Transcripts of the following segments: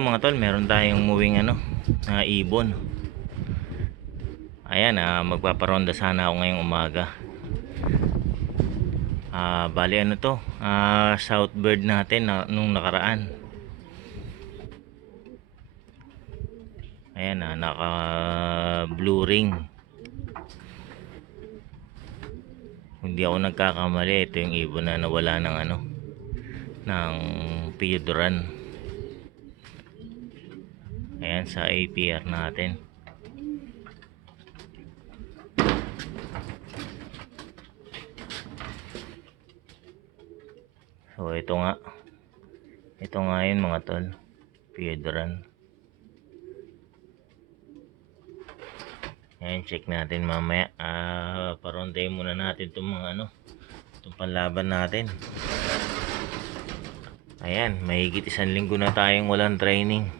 mga tol, meron tayong umuwing na ibon. Ayan, magpaparonda sana ako ngayong umaga. Bali to, southbird natin nung nakaraan. Ayan, naka blue ring. Hindi ako nagkakamali, ito yung ibon na nawala ng ng piyuduran. Ayan, sa APR natin. So ito nga yun mga tol, piyuduran. Ayan, check natin mamaya. Parondayin muna natin itong mga itong panlaban natin. Ayan, mahigit 1 linggo na tayong walang training,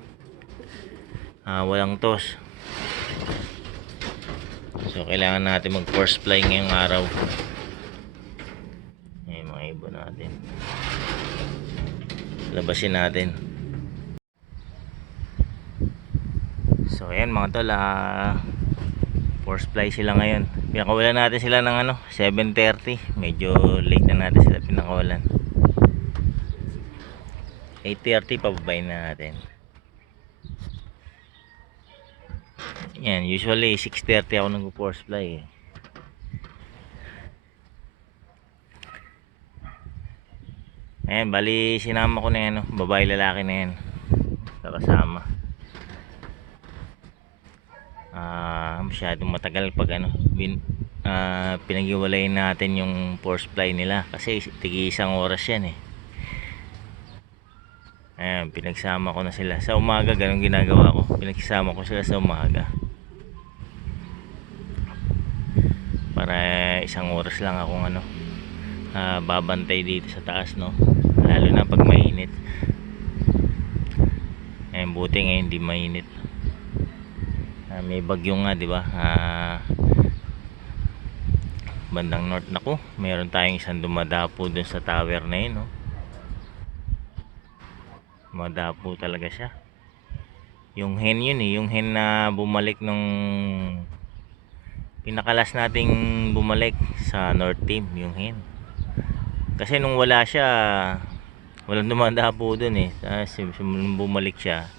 walang toss. So kailangan natin mag first fly ngayong araw. Ayan, mga ibon natin, labasin natin. So ayan mga tol, first fly sila ngayon. Pinakawalan natin sila ng 7:30. Medyo late na natin sila pinakawalan. 8:30 pababayin na natin. Yan, usually 6:30 ako nag-force fly Ayan, bali sinama ko na yan, babae lalaki na yan, kakasama. Masyadong matagal pag pinag-iwalayin natin yung force fly nila kasi tigi 1 oras yan Ayan, pinagsama ko na sila sa umaga. Ganun ginagawa ko, pinagsama ko sila sa umaga para 1 oras lang akong babantay dito sa taas, lalo na pag mainit. Ayan, buti ngayon hindi mainit. May bagyo nga, di ba? Bandang north. Naku, meron tayong isang dumadapo dun sa tower na yun, madapo talaga siya. Yung hen yun yung hen na bumalik nung pinakalas nating bumalik sa north team, yung hen. Kasi nung wala siya, walang dumadapo dun nung bumalik siya,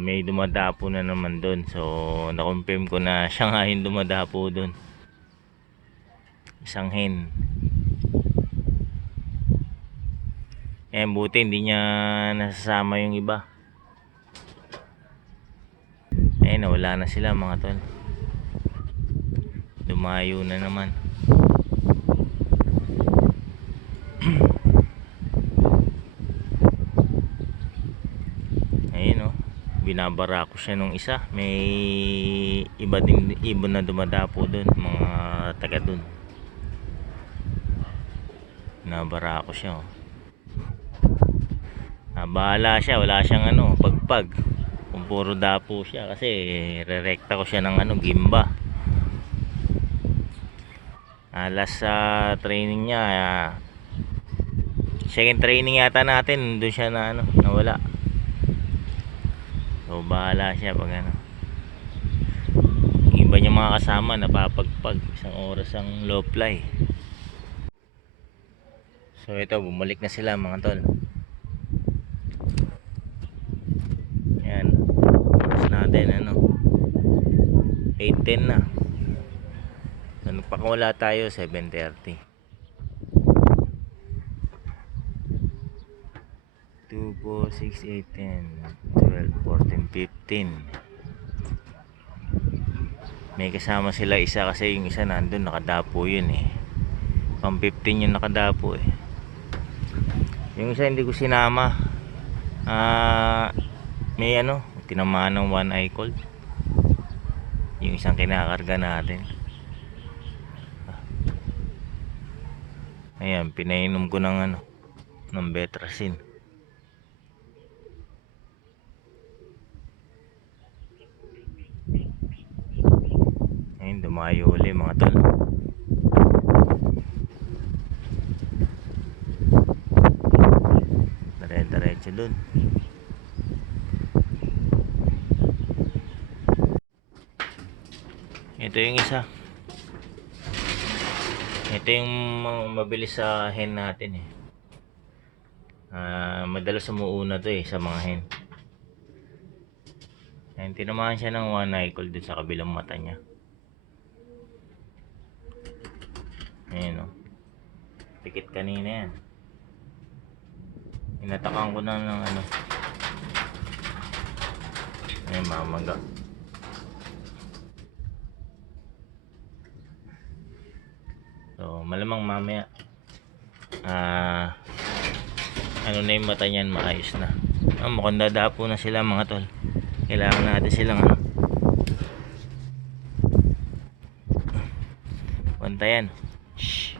may dumadapo na naman dun. So na-confirm ko na siya nga yung dumadapo dun, isang hen. Buti hindi niya nasasama yung iba. Nawala na sila mga tol, dumayo na naman. Ayun binabara ko siya nung isa. May iba din ibon na dumadapo dun, mga taga dun. Binabara ko siya bahala siya, wala siyang pagpag kung puro dapo siya, kasi rerekta ko siya ng gimba. Last training niya, second training yata natin, doon siya nawala. So bahala siya pag yung iba niya mga kasama napapagpag 1 oras ang low fly. So ito, bumalik na sila mga tol. Yan, oras natin 8:10 na. So nagpakawala tayo 7:30. 2, 4, 6, 8, 10, 12, 14, 15. May kasama sila isa kasi yung isa nandun nakadapo yun pang 15 yung nakadapo Yung isa hindi ko sinama, may tinamaan ng 1 eye cold yung isang kinakarga natin. Ayan, pinainom ko ng ng Betracin. Ayun, dumayo ulit mga tol. Dire-diretso dun. ito yung isa. Ito yung mabilis sa hen natin eh. Madalas umuuna to eh sa mga hen. Ayan, tinamaan siya ng one nickel dun sa kabilang mata niya. Ayan o. Pikit kanina yan. Inatakan ko na ng ano. Ayan, mamaga. So, malamang mamaya ano na yung mata niyan, maayos na. Mukhang dadapo na sila mga tol. Kailangan natin silang ano, bantayan. Shhh.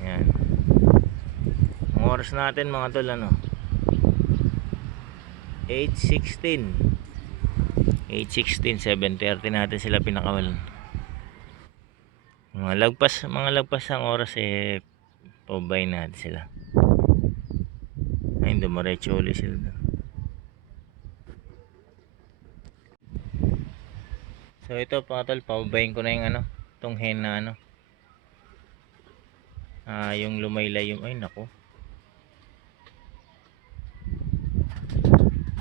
Ayan. Ang oras natin mga tol ano, 8:16. 8:16, 7:30 natin sila pinakawalan. Mga lagpas ang oras eh, pabay natin sila. Ayun, dumiretso ulit sila doon. So ito mga tol, pababayin ko na yung ano, tong hen na ano, yung lumaylay yung, ay nako.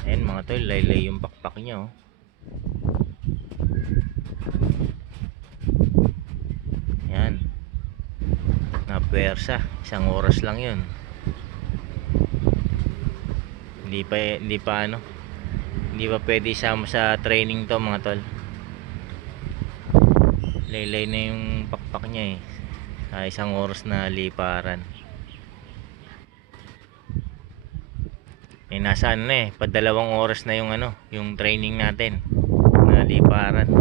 Ayan mga tol, laylay yung pakpak niya oh. Yan, napuwersa, isang oras lang yun. Hindi pa pwede isama sa training to mga tol. Laylay na yung pakpak niya eh, sa isang oras na liparan. Nasa ano na eh, padalawang oras na yung ano, yung training natin na liparan.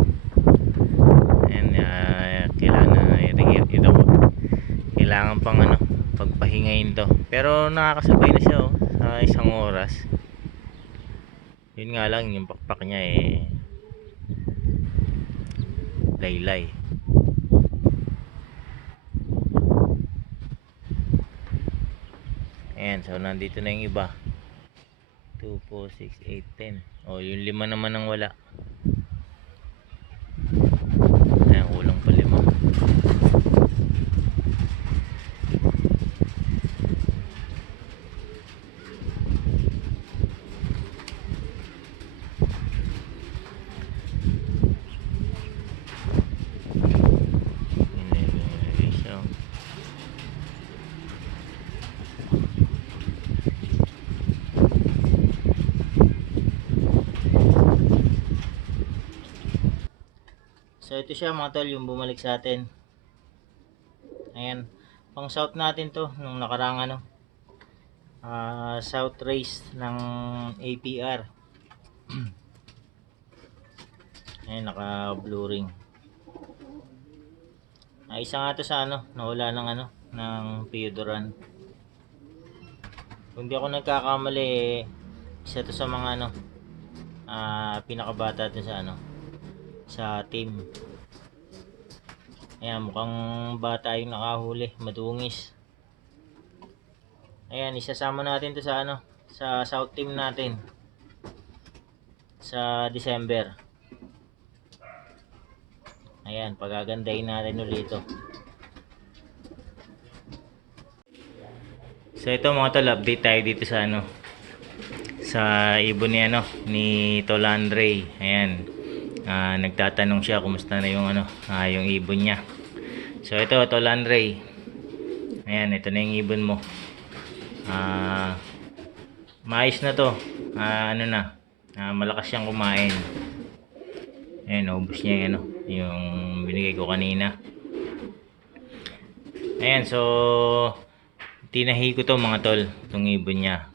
And kailangan pang ano, pagpahingayin to. Pero nakakasabay na siya oh, sa isang oras. Yun nga lang, yung pakpak niya eh, laylay. Ayan, so nandito na yung iba. 2, 4, 6, 8, 10. Oh, yung 5 naman ang wala. Ayan, kulang pa 5. So ito siya mga tol, yung bumalik sa atin. Ayan, pang south natin to nung nakarang ano, south race ng APR. Ayan, naka blue ring. Isa nga to sa ano, nawala ng ano, ng Piodoran. Kung di ako nagkakamali eh, isa to sa mga ano, pinakabata to sa ano, sa team. Ayan, mukhang bata yung nakahuli, madungis. Ayan, isasama natin to sa ano, sa south team natin sa December. Ayan, pagagandahin natin ulit ito. So ito mga tol, update tayo dito sa ano, sa ibon ni ano, ni Tolandre. Ayan, nagtatanong siya kumusta na yung ano, yung ibon niya. So ito Tolandre. Ayan, ito na yung ibon mo. Maayos na to. Ano na, malakas siyang kumain. Ayan, naubos niya yung ano, yung binigay ko kanina. Ayan, so tinahi ko to mga tol, itong ibon niya.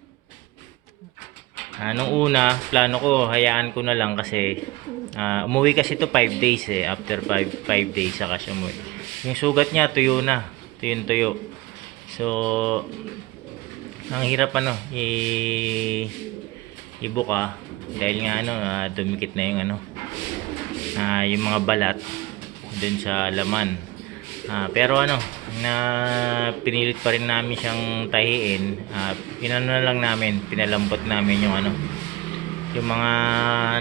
Nung una, plano ko, hayaan ko na lang kasi umuwi kasi to 5 days eh. After 5 days saka siya umuwi. Yung sugat niya, tuyo na. Tuyo. So, ang hirap ano, ibuka. Dahil nga ano, dumikit na yung ano, yung mga balat dun sa laman. Pero ano, pinilit pa rin namin siyang tahiin. Pinano na lang namin, pinalambot namin yung ano, yung mga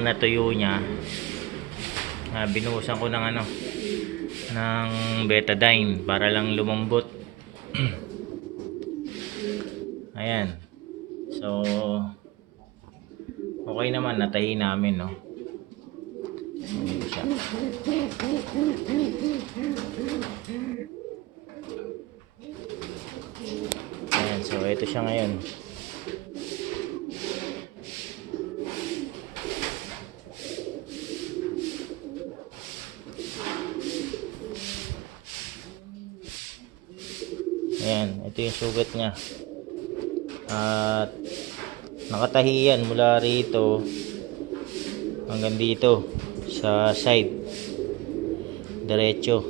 natuyo niya, binuhusan ko ng ano, ng betadine para lang lumambot. Ayan. So okay naman, natahi namin, no. Ayan siya. Ayan, so ito siya ngayon. Ayan, ito yung sugat niya. At nakatahi yan mula rito hanggang dito sa side. Diretso.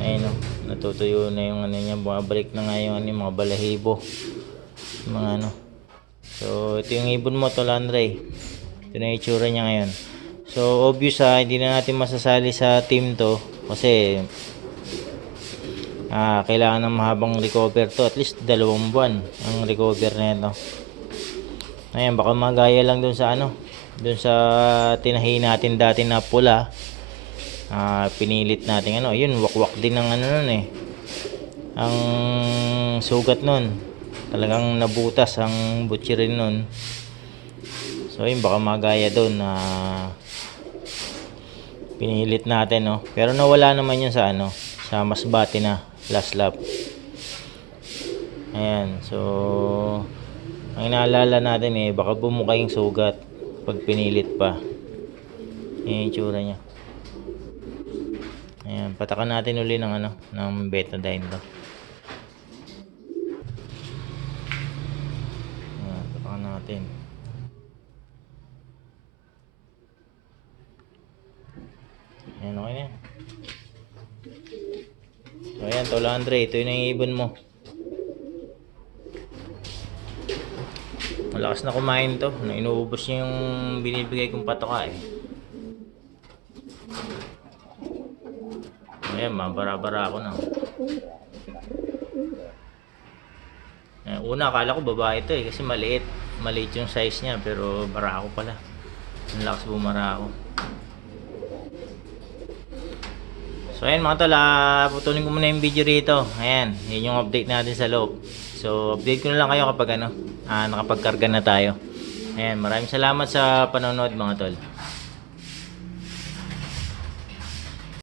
Ayun, no, natutuyo na yung ano niya, bumabalik na nga yung ano, mga balahibo. Mga ano. So, ito yung ibon mo, Tol Andre. Ito na yung itsura niya ngayon. So, obvious hindi na natin masasali sa team to kasi kailangan ng mahabang recover to, at least 2 buwan ang recover na ito. Ayan, baka magaya lang dun sa ano, dun sa tinahi natin dati na pula. Pinilit natin ano, yun, wakwak din ng ano nun eh, ang sugat nun, talagang nabutas ang butchirin nun. So yun, baka magaya dun na pinilit natin, no. Pero nawala naman yun sa ano, sa Masbate na last lap. Ayan, so ang inaalala natin eh, baka bumuka yung sugat pag pinilit pa. Ayan yung tsura nya. Ayan, patakan natin uli ng ano, ng betadine to. Ayan, patakan natin. Ayan, okay na yan. So ayan, Tol Andre, ito yung ibon mo. Malakas na kumain to. Inuubos niya yung binibigay kong patoka eh. Ayan, mabara-bara ako na. Ayan, una, akala ko babae ito eh, kasi maliit. Maliit yung size niya, pero bara ako pala. Ang lakas bumara ako. So ayan mga tol, putulin ko muna yung video rito. Ayan, yun yung update natin sa loob. So update ko na lang kayo kapag ano, nakapagkarga na tayo. Ayan, maraming salamat sa panonood mga tol.